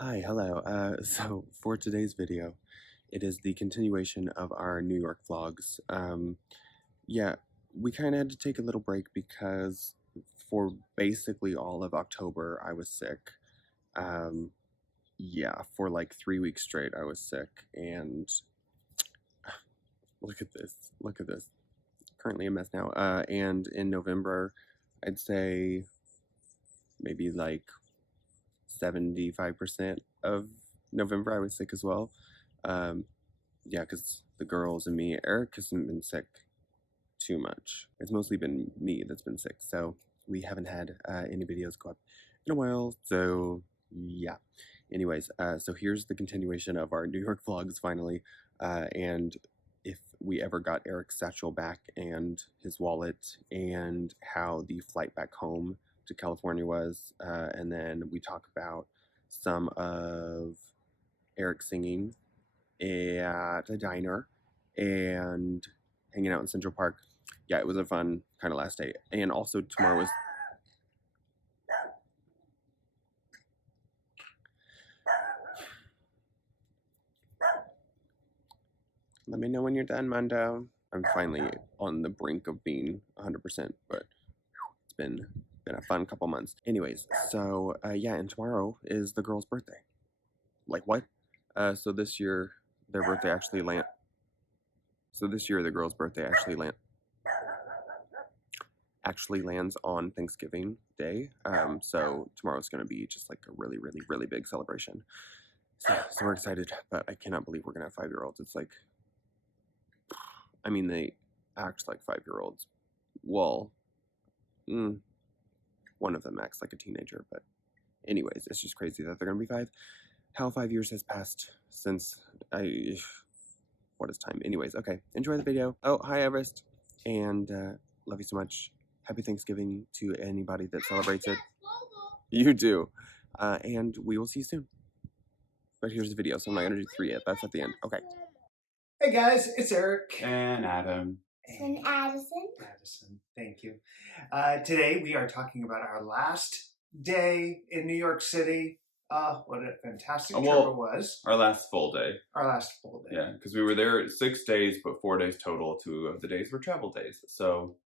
Hi, hello. So for today's video, it is the continuation of our New York vlogs. Yeah, we kind of had to take a little break because for basically all of October, I was sick. Um, yeah, for like 3 weeks straight, I was sick. And look at this. Currently a mess now. And in November, I'd say maybe like 75% of November, I was sick as well. Um, Yeah, because the girls and me, Eric hasn't been sick too much. It's mostly been me that's been sick, so we haven't had any videos go up in a while. So yeah. Anyways, so here's the continuation of our New York vlogs finally, and if we ever got Eric's satchel back and his wallet, and how the flight back home to California was, and then we talk about some of Eric singing at a diner and hanging out in Central Park. Yeah, it was a fun kind of last day. And also tomorrow is let me know when you're done, Mondo. I'm finally on the brink of being 100%, but it's been a fun couple months. Anyways, so yeah, and tomorrow is the girl's birthday. Like what? So this year their birthday actually land. So this year the girl's birthday actually lands on Thanksgiving Day. So tomorrow's going to be just like a really, really, really big celebration. So we're excited, but I cannot believe we're going to have 5-year-olds. It's like, I mean, they act like 5-year-olds. Well, one of them acts like a teenager, but anyways, it's just crazy that they're going to be 5. How 5 years has passed since what is time? Anyways, okay, enjoy the video. Oh, hi, Everest, and love you so much. Happy Thanksgiving to anybody that celebrates it. You do. And we will see you soon. But here's the video, so I'm not going to do 3 yet. That's at the end. Okay. Hey guys, it's Eric. And Adam. And Addison. Addison, thank you. Today we are talking about our last day in New York City. What a fantastic trip it was. Our last full day. Our last full day. Yeah, because we were there 6 days, but 4 days total. 2 of the days were travel days. So,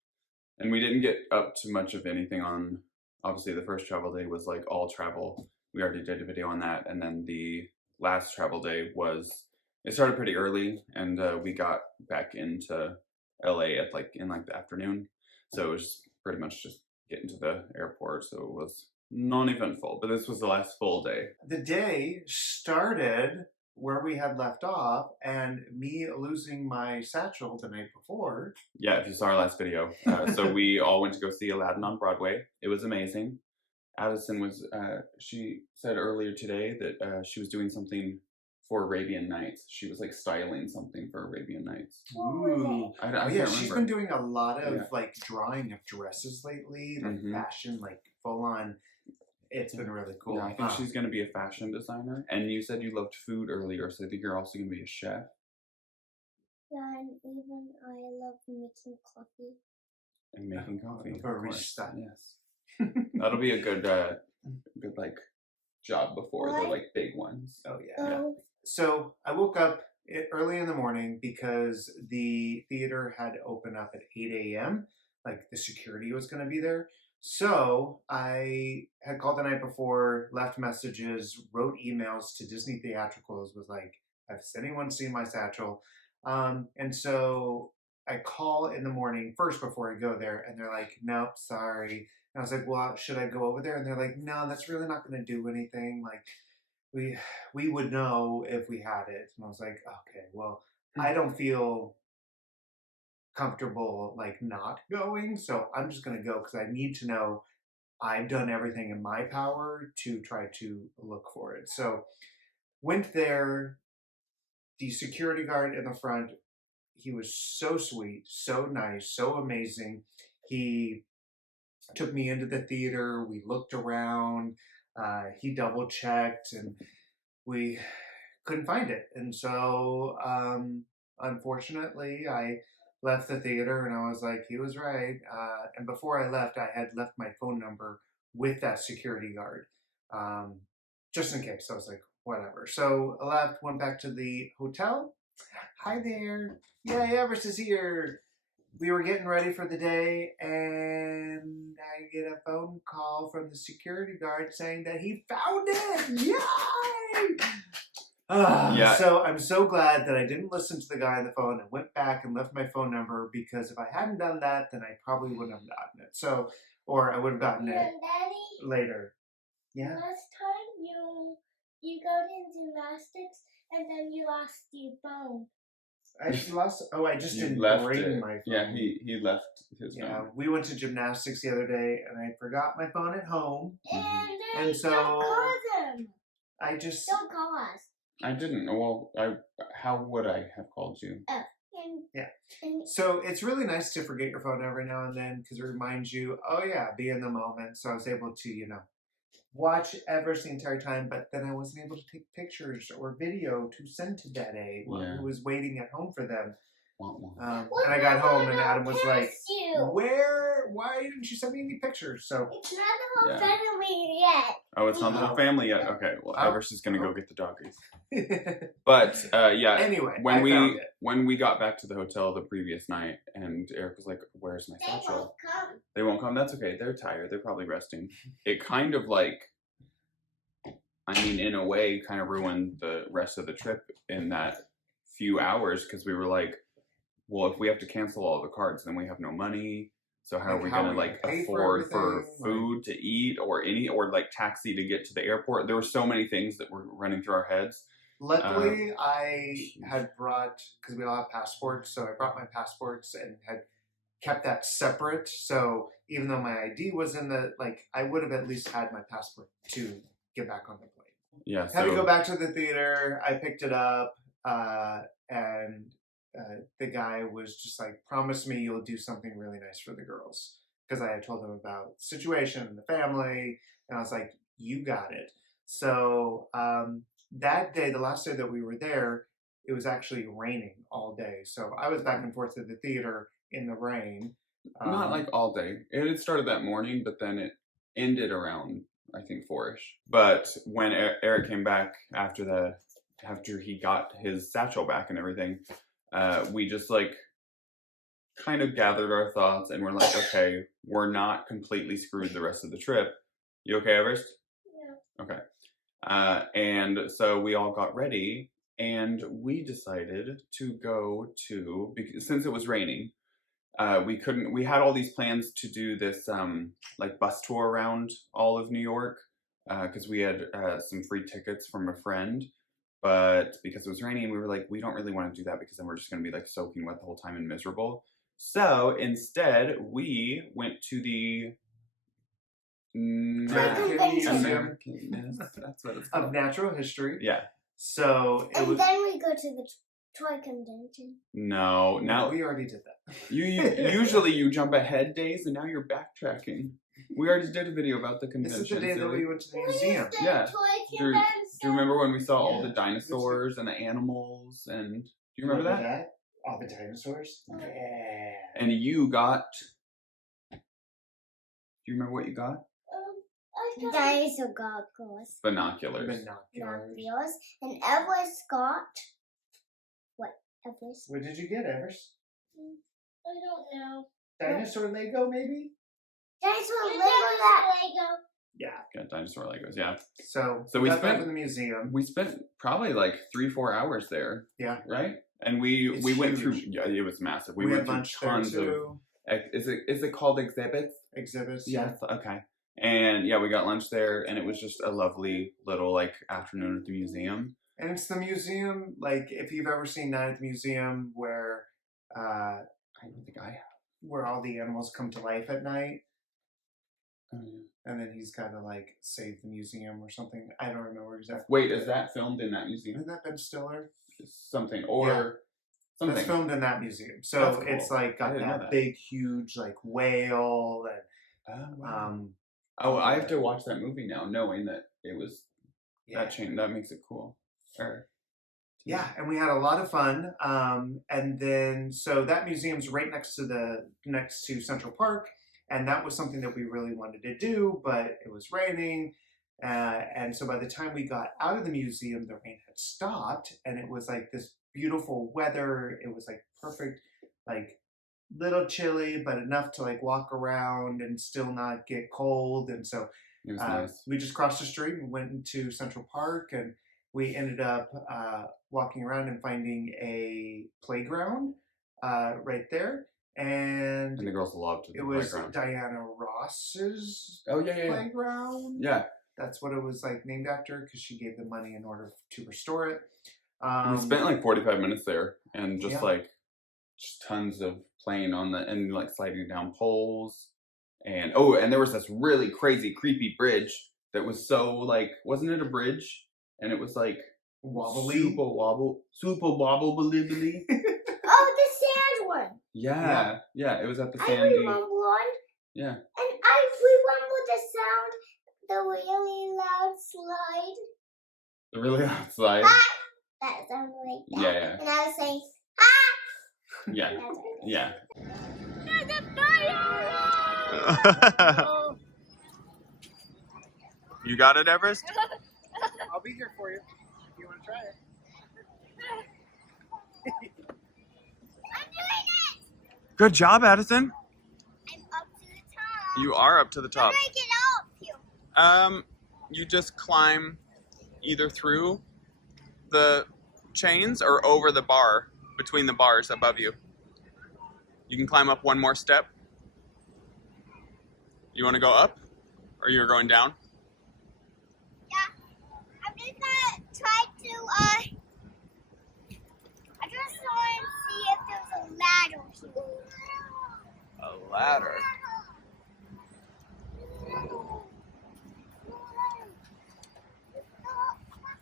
and we didn't get up to much of anything on, obviously the first travel day was like all travel. We already did a video on that. And then the last travel day was, it started pretty early, and we got back into LA at in the afternoon. So it was pretty much just getting to the airport. So it was non-eventful, but this was the last full day. The day started where we had left off, and me losing my satchel the night before. Yeah, if you saw our last video. So we all went to go see Aladdin on Broadway. It was amazing. Addison was, she said earlier today that she was doing something for Arabian Nights. She was like styling something for Arabian Nights. Ooh. I yeah, can't she's remember. been doing a lot of like drawing of dresses lately, like fashion, like full on. It's been really cool. Yeah, I think she's going to be a fashion designer. And you said you loved food earlier, so I think you're also going to be a chef. Yeah, and even I love making coffee. And making coffee. Barista. Yes. That'll be a good like job before the like big ones. Oh yeah. So I woke up early in the morning because the theater had to open up at 8 a.m. Like the security was going to be there. So I had called the night before, left messages, wrote emails to Disney Theatricals, was like, has anyone seen my satchel? And so I call in the morning first before I go there, and they're like, nope, sorry. And I was like, well, should I go over there? And they're like, no, that's really not going to do anything. Like, we would know if we had it. And I was like, okay, well, I don't feel comfortable like not going, so I'm just going to go because I need to know I've done everything in my power to try to look for it. So went there. The security guard in the front, he was so sweet, so nice, so amazing. He took me into the theater. We looked around. He double checked, and we couldn't find it. And so, unfortunately, I left the theater, and I was like, he was right. And before I left, I had left my phone number with that security guard. just in case. So I was like, whatever. So I left, went back to the hotel. Hi there. Yay, Everest is here. We were getting ready for the day, and I get a phone call from the security guard saying that he found it. Yay! Yeah. So I'm so glad that I didn't listen to the guy on the phone and went back and left my phone number, because if I hadn't done that, then I probably wouldn't have gotten it. So, or I would have gotten it Daddy, later. Yeah. last time you got in gymnastics and then you lost your phone. I lost. Oh, I just You didn't left bring it. my phone. Yeah, he left his Yeah, phone. we went to gymnastics the other day, and I forgot my phone at home. And And so don't call them. I just. Don't call us. I didn't. Well, how would I have called you? And So it's really nice to forget your phone every now and then, because it reminds you, oh yeah, be in the moment. So I was able to, watch Everest the entire time, but then I wasn't able to take pictures or video to send to Daddy, Yeah. who was waiting at home for them. Wah, wah. And I got home, and Adam was like, you. why didn't you send me any pictures? So It's not the whole Yeah. family yet. Oh, it's not the whole family yet. Okay, well, Oh. Everest is gonna go get the doggies. But yeah, anyway, when I found it. when we got back to the hotel the previous night, and Eric was like, "Where's my They satchel?" won't come. They won't come. That's okay. They're tired. They're probably resting. It kind of like, I mean, in a way, kind of ruined the rest of the trip in that few hours, because we were like, well, if we have to cancel all the cards, then we have no money. So how are we How gonna we like pay afford for everything? food to eat, or like taxi to get to the airport? There were so many things that were running through our heads. Luckily, I had brought, because we all have passports, so I brought my passports and had kept that separate. So even though my ID was in the, I would have at least had my passport to get back on the plane. Yeah. Had to go So back to the theater. I picked it up, and the guy was just like, promise me you'll do something really nice for the girls. Because I had told him about the situation and the family, and I was like, you got it. So that day, the last day that we were there, it was actually raining all day. So I was back and forth to the theater in the rain. not like all day. It had started that morning, but then it ended around, I think, 4-ish. But when Eric came back after he got his satchel back and everything, we just like kind of gathered our thoughts, and we're like, okay, we're not completely screwed the rest of the trip. You okay, Everest? Yeah. Okay. And so we all got ready, and we decided to go to, because since it was raining, we had all these plans to do this like bus tour around all of New York, because we had some free tickets from a friend, but because it was raining, we were like, we don't really want to do that, because then we're just going to be like soaking wet the whole time and miserable. So instead, we went to the Museum that's what it's of called. Natural History. Yeah. So it And was. then we go to the toy convention. No, now We already did that. you usually you jump ahead days, and now you're backtracking. We already did a video about the This convention. is the day that silly. we went to the museum. What is the Yeah. toy Do you convention? remember when we saw all the dinosaurs and the animals? And do you remember that? All the dinosaurs? Yeah. And you got. Do you remember what you got? I got dinosaur goggles. Binoculars. Binoculars. And Everest got what? Everest? What did you get, Everest? I don't know. Dinosaur Lego, maybe? Dinosaur Lego. Yeah. Got dinosaur Legos. Yeah. So we got spent- that in the museum. We spent probably like 3-4 hours there. Yeah. Right. And we It's went huge. through. Yeah, it was massive. We had went through lunch there tons of. too. Is it called exhibits? Exhibits. Yes. Okay. And yeah, we got lunch there, and it was just a lovely little like afternoon at the museum. And it's the museum, like if you've ever seen Night at the Museum, where I don't think I have. where all the animals come to life at night, Oh, yeah. and then he's gotta like save the museum or something. I don't remember exactly. Wait, is that filmed in that museum? Isn't that Ben Stiller? Something or Yeah. something? That's filmed in that museum. So That's cool. it's like I got didn't know that that. big, huge like whale, and Oh, wow. um, I have to watch that movie now, knowing that it was yeah. that change. That makes it cool. Or, Yeah, and we had a lot of fun. And then so that museum's right next to Central Park, and that was something that we really wanted to do, but it was raining, And so by the time we got out of the museum, the rain had stopped, and it was like this beautiful weather. It was like perfect, like little chilly, but enough to like walk around and still not get cold. And so It was nice. we just crossed the street and went into Central Park, and we ended up walking around and finding a playground right there. And the girls loved the it was playground. Diana Ross's Oh yeah. playground. Yeah. That's what it was like named after, because she gave them money in order to restore it. We spent like 45 minutes there, and just Yeah. like just tons of playing on and like sliding down poles, and and there was this really crazy creepy bridge that was so like, wasn't it a bridge? And it was like Wobbly. super wobble bilibbly. Oh, the sand one. Yeah. It was at the I sandy. remember one. Yeah. And I remember the sound, the really loud slide. The really loud slide. That sounded like that. Yeah. And I was saying, Yeah. that's right. Yeah. There's a fire! You got it, Everest? I'll be here for you if you want to try it. I'm doing it! Good job, Addison. I'm up to the top. You are up to the How top. do I get up here? You just climb either through the chains or over the bar, between the bars above you. You can climb up one more step. You want to go up, or you're going down? Yeah. I'm just gonna try to, I just want to see if there's a ladder here. A ladder.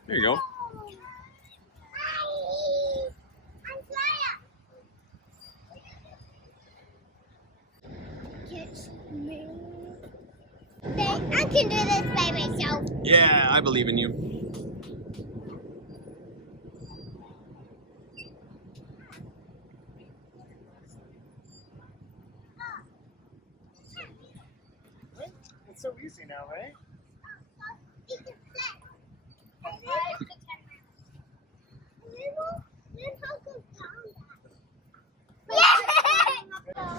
There you go. I'm flying. Catch me. I can do this by myself. Yeah, I believe in you. It's so easy now, right?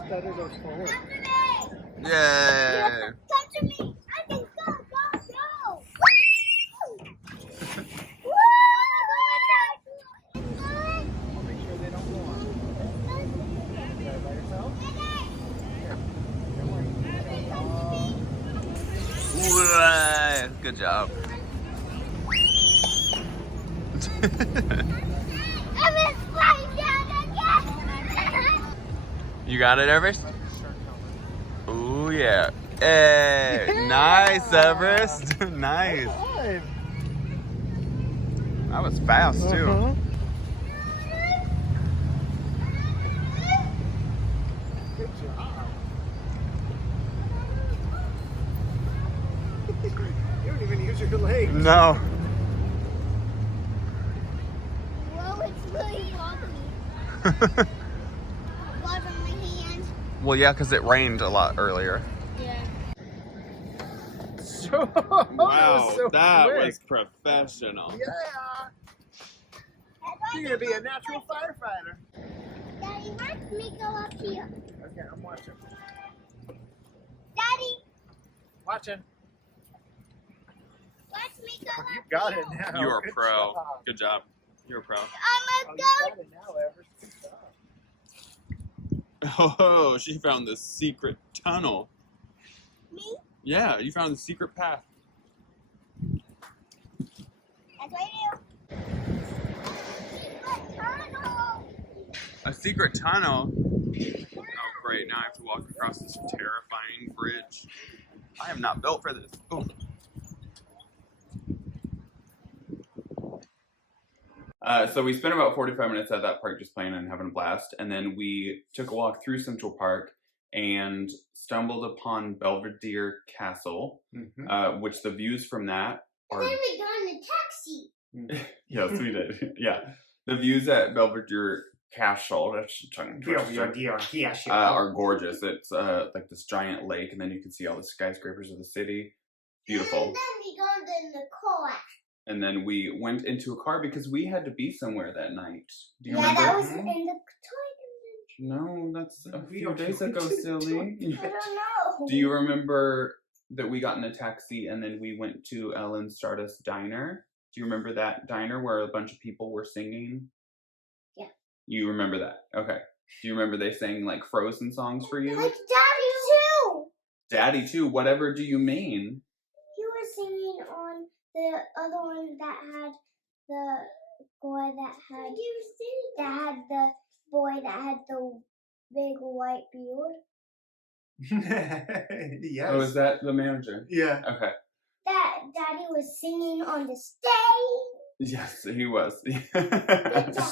Stutter goes forward. Yay! Come to me. I can go. Woo! Woo! I'll make sure they don't go on. Try it by yourself. Good job. Everest flying down again. You got it, Everest? Oh yeah. Hey, nice, Everest. Nice. That was fast too. Good job. You don't even use your legs. No. Whoa, it's really wobbly. Blood on my hand. Well, yeah, because it rained a lot earlier. Yeah. Wow, so that quick. was professional. Yeah. You're gonna be a natural firefighter. Daddy, watch me go up here. Okay, I'm watching. Daddy, Watching. watch me go up You got here. it now. You're a Good pro. job. Good job. You're a pro. I'm Oh, a you goat. got it now, Everest. Good job. Oh, she found the secret tunnel. Me? Yeah, you found the secret path. That's what I do. Secret tunnel. A secret tunnel? Oh, great. Now I have to walk across this terrifying bridge. I am not built for this. Oh. So we spent about 45 minutes at that park just playing and having a blast. And then we took a walk through Central Park and stumbled upon Belvedere Castle, which the views from that And are... then we got in a taxi. Yes, we did. Yeah. The views at Belvedere Castle, that's a tongue twister, are gorgeous. It's like this giant lake, and then you can see all the skyscrapers of the city. Beautiful. And then we got the And then we went into a car because we had to be somewhere that night. Do you Yeah, remember? that was in Mhm. the toilet. No, that's a We few are days going ago, to the silly. I don't know. Do you remember that we got in a taxi and then we went to Ellen's Stardust Diner? Do you remember that diner where a bunch of people were singing? Yeah. You remember that? Okay. Do you remember they sang like Frozen songs for you? Like Daddy too. Daddy too. Whatever do you mean? He was singing on the other one that had the boy that had the big white beard. Yes. Oh, is that the manager? Yeah. Okay. That Daddy was singing on the stage. Yes, he was.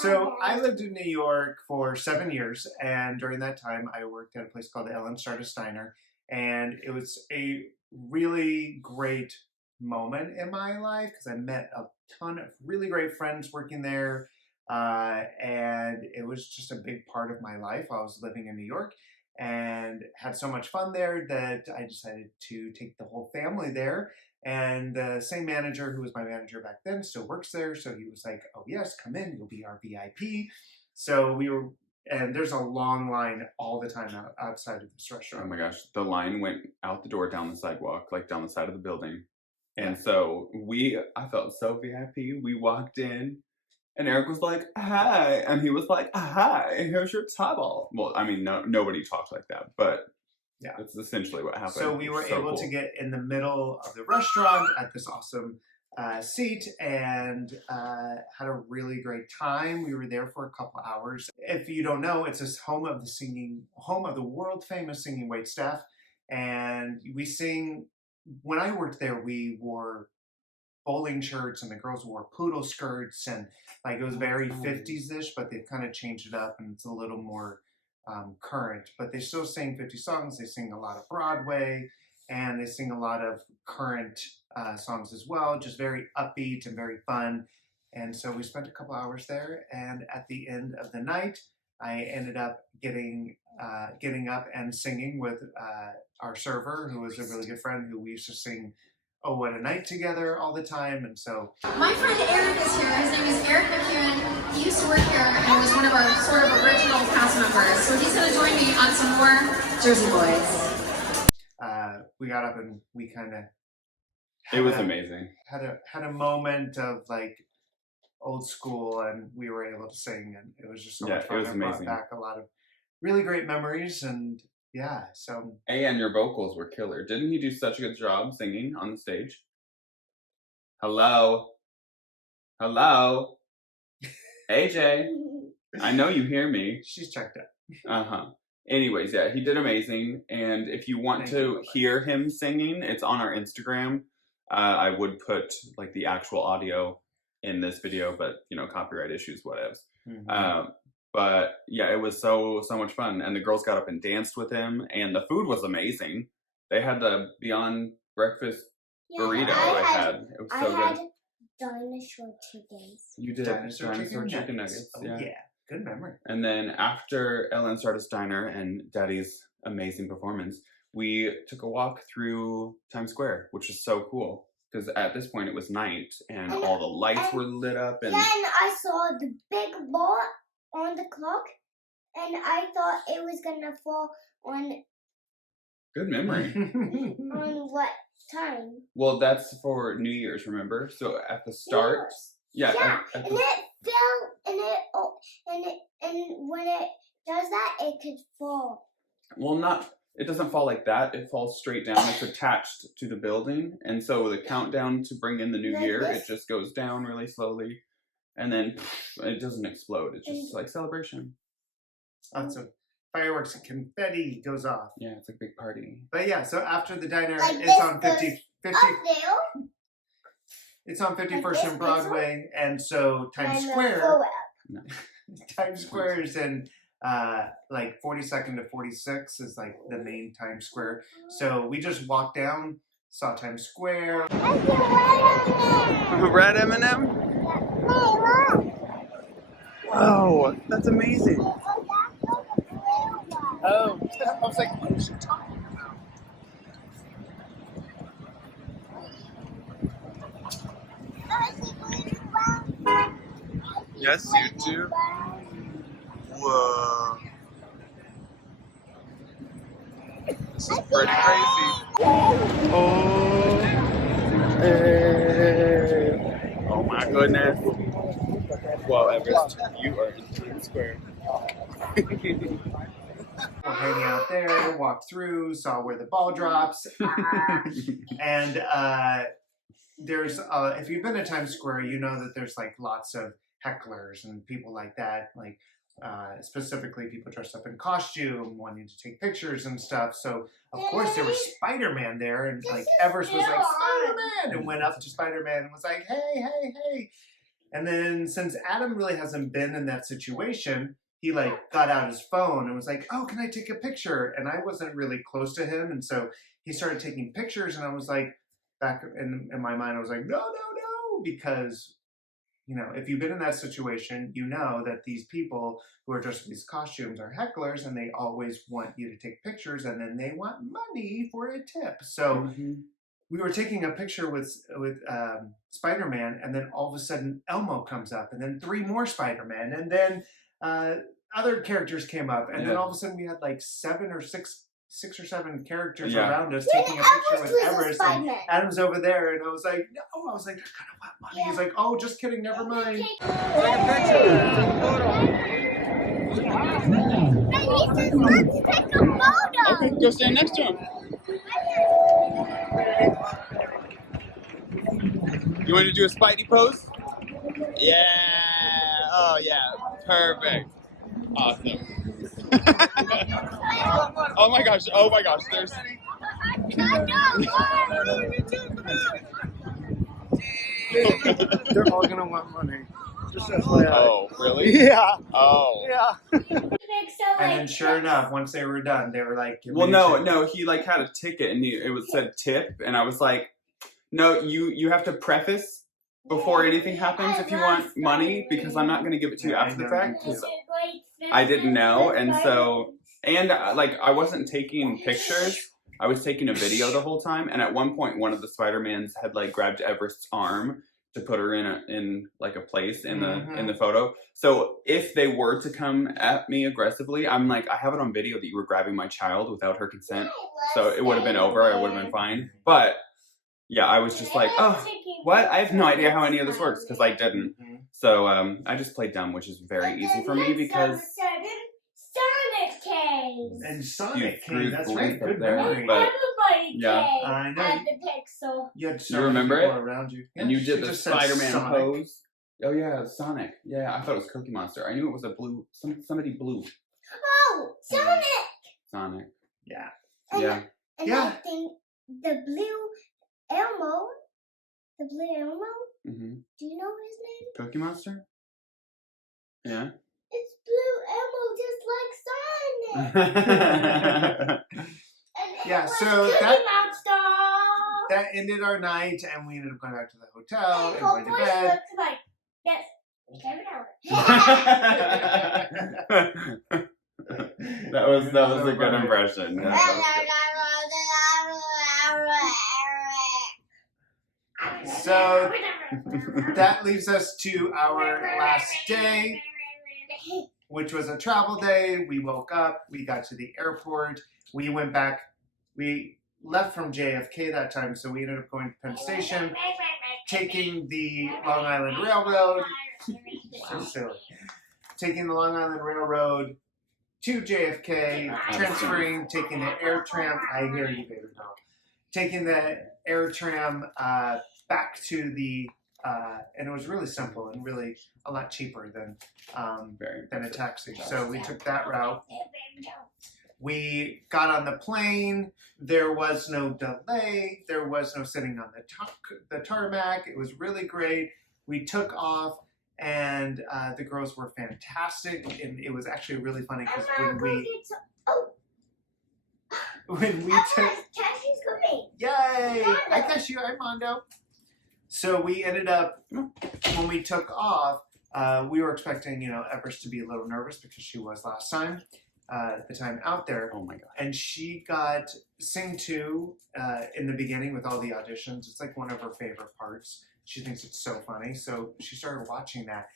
So I lived in New York for 7 years, and during that time, I worked at a place called the Ellen Stardust Diner, and it was a really great moment in my life because I met a ton of really great friends working there, and it was just a big part of my life. I was living in New York and had so much fun there that I decided to take the whole family there. And the same manager who was my manager back then still works there. So he was like, oh, yes, come in. You'll be our VIP. So we were, and there's a long line all the time outside of this Oh restaurant. my gosh, the line went out the door down the sidewalk, like down the side of the building. And Yeah. so I felt so VIP. We walked in and Eric was like, hi. And he was like, hi, here's your table. Well, I mean, nobody talked like that, but Yeah. that's essentially what happened. So we were So able cool. to get in the middle of the restaurant at this awesome seat and had a really great time. We were there for a couple hours. If you don't know, it's this home of the world famous singing waitstaff, and we sing. When I worked there, we wore bowling shirts, and the girls wore poodle skirts, and like it was very 50s-ish, but they've kind of changed it up, and it's a little more current. But they still sing 50 songs. They sing a lot of Broadway, and they sing a lot of current songs as well, just very upbeat and very fun. And so we spent a couple hours there, and at the end of the night, I ended up getting up and singing with our server, who was a really good friend, who we used to sing "Oh What a Night" together all the time. And so my friend Eric is here. His name is Eric McHusbands. He used to work here and was one of our sort of original cast members. So he's going to join me on some more Jersey Boys. we got up and we kind of It was amazing. had a moment of like old school, and we were able to sing, and it was just so much fun. It was It brought amazing. back a lot of really great memories, and yeah, so And your vocals were killer. Didn't he do such a good job singing on the stage? Hello? Hello? AJ? I know you hear me. she's checked out. Uh-huh. Anyways, yeah, he did amazing. And if you want Thank to you. hear him singing, it's on our Instagram. I would put like the actual audio in this video, but you know, copyright issues, whatevs. Mhm. But yeah, it was so much fun. And the girls got up and danced with him, and the food was amazing. They had the Beyond Breakfast burrito they had. It was so I had good. dinosaur chickens. You did Dinosaur chicken nuggets. Oh Yeah. yeah, good memory. And then after Ellen Stardust Diner and Daddy's amazing performance, we took a walk through Times Square, which is so cool. Because at this point it was night and all the lights were lit up. And Then I saw the big ball on the clock, and I thought it was gonna fall on good memory. on what time? Well, that's for New Year's, remember? So at the start, yeah, Yeah, at and it fell, and when it does that, it could fall. well, it doesn't fall like that. It falls straight down. It's attached to the building, and so the countdown to bring in the new Like year, this? it just goes down really slowly, and then it doesn't explode. It's just like celebration. Lots of fireworks and confetti goes off. Yeah, it's like a big party. But yeah, so after the diner, Like it's this on 50, Up there, it's on 51st this and Broadway, and so Times and Square. go up. Times Square is in like 42nd to 46 is like the main Times Square. So we just walked down, saw Times Square. Red M&M? Whoa, that's amazing. Oh, I was like, what is she talking about? Yes, you do. Whoa. This is pretty crazy. Oh. Hey. Oh my goodness. Well, Everest, you are in Times Square. We're hanging out there, walked through, saw where the ball drops. And there's, if you've been to Times Square, you know that there's like lots of hecklers and people like that, like specifically people dressed up in costume, wanting to take pictures and stuff. So of course there was Spider-Man there, and like Everest was like, Spider-Man, and went up to Spider-Man and was like, hey, hey, hey. And then since Adam really hasn't been in that situation, he like got out his phone and was like, oh, can I take a picture? And I wasn't really close to him. And so he started taking pictures, and I was like, back in my mind, I was like, no, no, no, because, you know, if you've been in that situation, you know that these people who are dressed in these costumes are hecklers, and they always want you to take pictures, and then they want money for a tip. So we were taking a picture with Spider-Man, and then all of a sudden Elmo comes up, and then 3 more Spider-Man, and then other characters came up, and then all of a sudden we had like 6 or 7 characters around us taking a picture with Everest, and Adam's over there, and I was like, no, I was like, they're gonna want money. He's like, oh, just kidding, never mind. Take a picture. Take a photo. Okay, go stand next to him. You want to do a Spidey pose? Yeah. Oh, yeah. Perfect. Awesome. Oh my gosh. Oh my gosh. There's. They're all gonna want money. Just FYI. Oh, really? Yeah. Oh. Yeah. And then sure enough, once they were done, they were like, well, no, he like had a ticket, and it was said tip, and I was like, no, you have to preface before anything happens if you want money, because I'm not going to give it to you after the fact, because I didn't know. And so, and like, I wasn't taking pictures, I was taking a video the whole time. And at one point, one of the Spider-Mans had like grabbed Everest's arm to put her in like a place in the photo. So if they were to come at me aggressively, I'm like, I have it on video that you were grabbing my child without her consent, so it would have been over, I would have been fine. But yeah, I was just like, oh, what? I have no idea how any of this works, because I didn't. So I just played dumb, which is very easy for me, because Sonic came. And Sonic threw came. That's right. Good there, memory. but Everybody yeah. came I know. at the pixel. You had You remember people it? around you. And you she did the just said Spider-Man Sonic. pose. Oh yeah, Sonic. Yeah, I thought it was Cookie Monster. I knew it was a blue. Somebody blue. Oh, Sonic. Sonic. Yeah. And, Yeah. And Yeah. I think the blue Elmo. The blue Elmo. Mm-hmm. Do you know his name? Cookie Monster. Yeah. It's blue Elmo, just like Sonic. Yeah, It was so Cookie Monster. that ended our night, and we ended up going back to the hotel and Her going to voice bed. looks like this. that was a good impression. Yeah, that was good. So that leaves us to our last day, which was a travel day. We woke up, we got to the airport, we went back, we left from JFK that time, so we ended up going to Penn Station, taking the Long Island Railroad, so silly, taking the Long Island Railroad to JFK, transferring, taking the air tram, I hear you, baby doll, taking the air tram back to the, and it was really simple and really a lot cheaper than a taxi. So we took that route. We got on the plane. There was no delay. There was no sitting on the tarmac. It was really great. We took off, and the girls were fantastic. And it was actually really funny because when we took, yay! I guess you, I'm Mondo. So we ended up, when we took off, we were expecting, Everest to be a little nervous because she was last time, the time out there. Oh my god. And she got Sing 2 in the beginning with all the auditions. It's like one of her favorite parts. She thinks it's so funny. So she started watching that.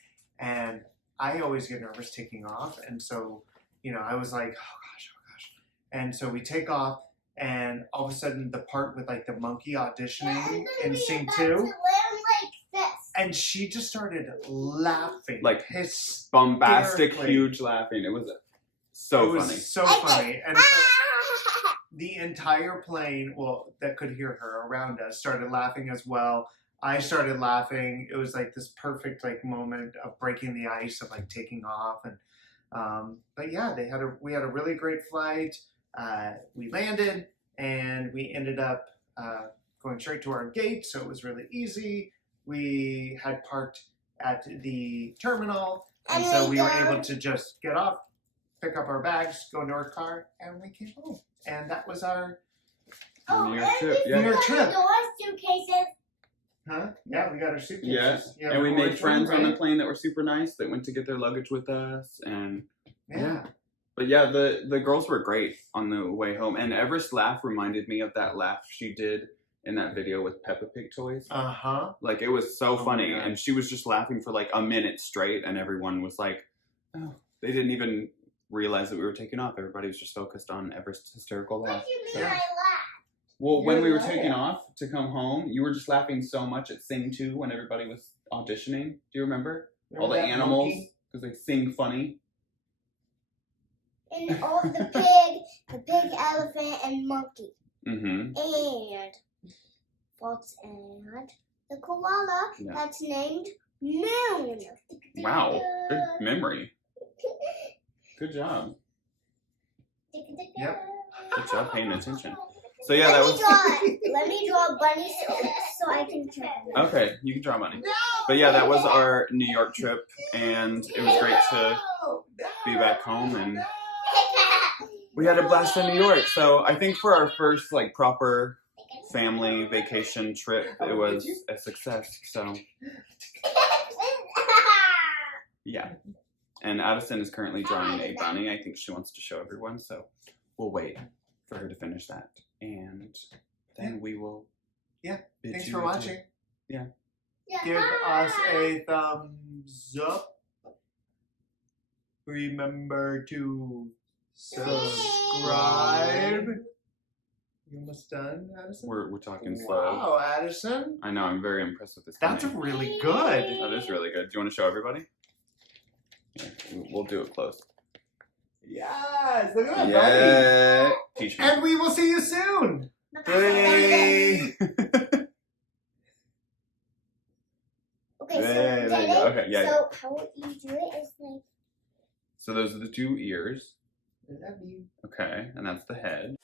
and I always get nervous taking off, and so I was like, oh gosh, and so we take off, and all of a sudden the part with like the monkey auditioning in Sing 2, and she just started laughing, like bombastic, hysterically. huge laughing. It was so funny. So funny, and so the entire plane, that could hear her around us, started laughing as well. I started laughing. It was like this perfect like moment of breaking the ice of like taking off, and but yeah, we had a really great flight. We landed, and we ended up going straight to our gate, so it was really easy. We had parked at the terminal, and so we were able to just get off, pick up our bags, go into our car, and we came home. And that was our New York trip. New York trip. Your suitcases. Huh? Yeah, we got our suitcases. Yeah, and we made friends on the plane that were super nice that went to get their luggage with us, and Yeah. But yeah, the girls were great on the way home, and Everest's laugh reminded me of that laugh she did in that video with Peppa Pig toys. Like, it was so funny, and she was just laughing for like a minute straight, and everyone was like, oh, they didn't even realize that we were taking off. Everybody was just focused on Everest's hysterical laugh. What do you mean Yeah. I laughed? Well, when we were taking off to come home, you were just laughing so much at Sing 2 when everybody was auditioning. Do you remember? All the that animals, monkey? because they sing funny. And all the pig, elephant, and monkey. Mm-hmm. And fox and the koala that's named Moon. Wow, good memory. Good job. Yep. Good job paying attention. So yeah, that was... Let me draw a bunny so I can draw. Okay, you can draw money. But yeah, that was our New York trip, and it was great to be back home, and we had a blast in New York. So I think for our first like proper family vacation trip, it was a success. So yeah. And Addison is currently drawing a bunny. I think she wants to show everyone, so we'll wait for her to finish that. And then we will bid Thanks you for adieu. watching. Yeah. Give us a thumbs up. Remember to subscribe. You almost done, Addison? We're talking slow. Wow, Addison. I know, I'm very impressed with this. That's bunny. really good. That is really good. Do you want to show everybody? Yeah, we'll do it close. Yes, look at that Yeah. Teach me. bunny. And we will see you soon. Hey. Okay, so There you go. Okay, yeah. So how you do it is like. So those are the two ears. I love you. Okay, and that's the head.